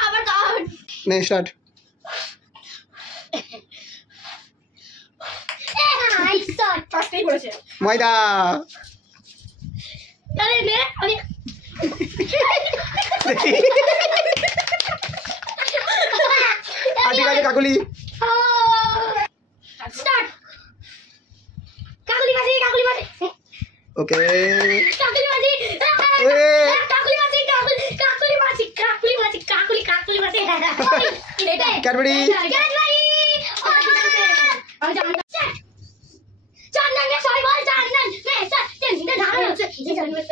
আবার কাট নে start nice shot ফার্স্টেই করেছে ময়দা আরে নে আমি ঠিক আছে কাকুলি স্টার্ট কাকুলি মাঝি ওকে কাকুলি মাঝি ক্যাডবেরি আমি জানি চান্নান নে সবাই বল চান্নান নে চান্নান নে ধারণ হচ্ছে যে চান্নান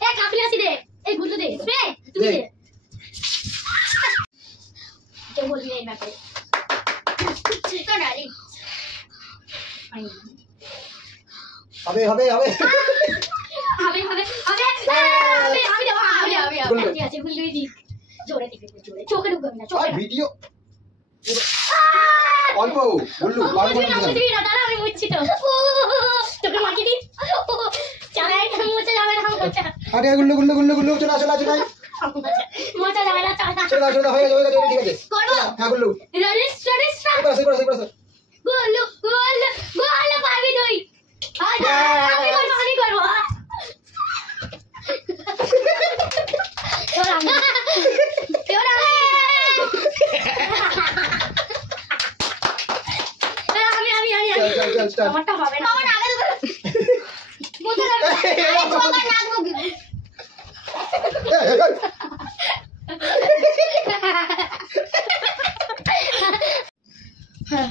এ কাকুলি আসি দে এই গুলো দে স্প্রে তুমি দে কেউ বলবি এই ব্যাপারে তো ডালি হবে হবে হবে আমি ঠিক আছে গুলো দি জোরে দিবি জোরে চোখে ঢুকবে না চোখে ভিডিও অল্প বললু আমি মুচ্ছি তো তোকে মাটি দি চালাই মুছে যাবে না মোচা আরে গুল্লু গুল্লু গুল্লু গুল্লু চলে চলে চলে মোচা যাবে না চলে চলে হয়ে গেছে ঠিক আছে করবো হ্যাঁ গুল্লু রেডি স্টার্ট গুল্লু পাবি তুই আমি করবো আমারটা হবে না আমার আগে বলতে লাগবে তোমার নাক মুখ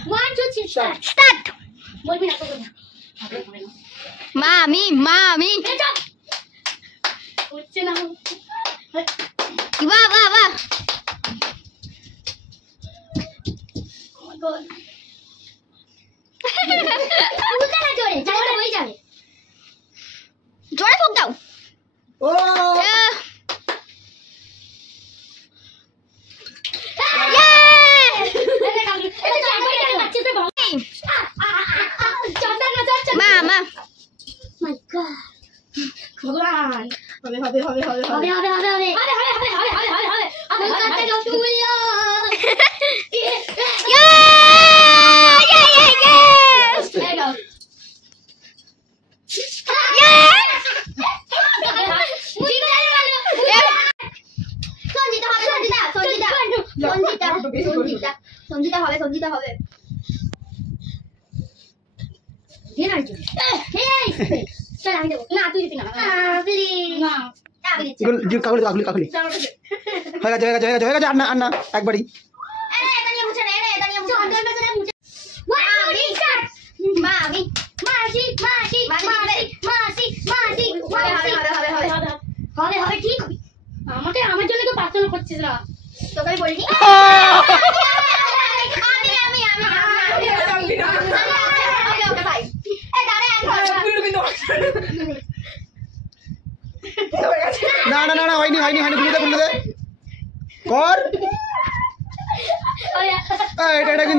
ওয়ান টু থ্রি স্টার্ট বলবি না তো না মামি হচ্ছে না বাহ বাহ বাহ জোরে ফুক দাও ও মামা ভগবান হবে হবে হবে হবে হবে হবে হবে হবে সঞ্জিতা হবে চল আমি দেবো না তুই দিবি না কাকুলি হয়ে গেছে আর না একবারই হবে ঠিক আমার জন্য তো প্রার্থনা করছিস না তোকে আমি বলিনি না হয়নি গুলো দে কর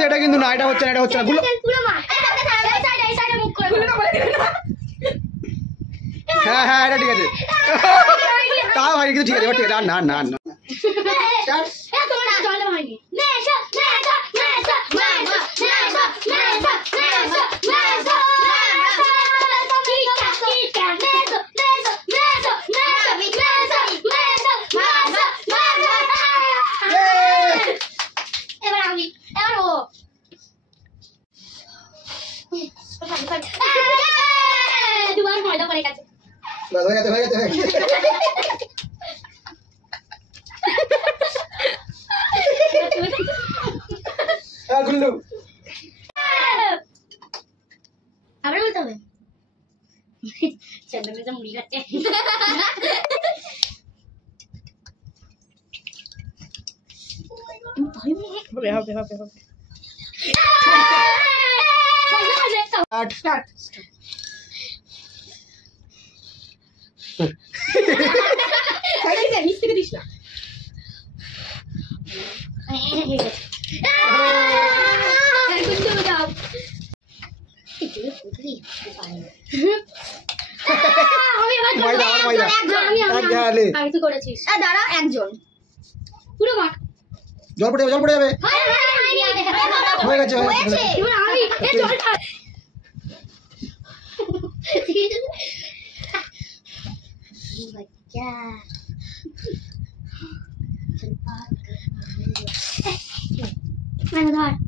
এটা কিন্তু না এটা হচ্ছে না গুলো হ্যাঁ এটা ঠিক আছে তাও হয় কিন্তু ঠিক আছে না দুবার ময়দা পড়ে গেছে হয়ে গেছে গুল্লু আবার বলতে হবে চ্যানেলে মুড়ি খাচ্ছে হবে স্টার্ট মিস্ত্রি দিস না আমি এবার ময়দা আর ময়দা এক গালে আর তুই করেছিস দাঁড়া একজন পুরো মাঠ জল পড়ে যাবে হয়ে গেছে এবার আমি এই জলটা ধর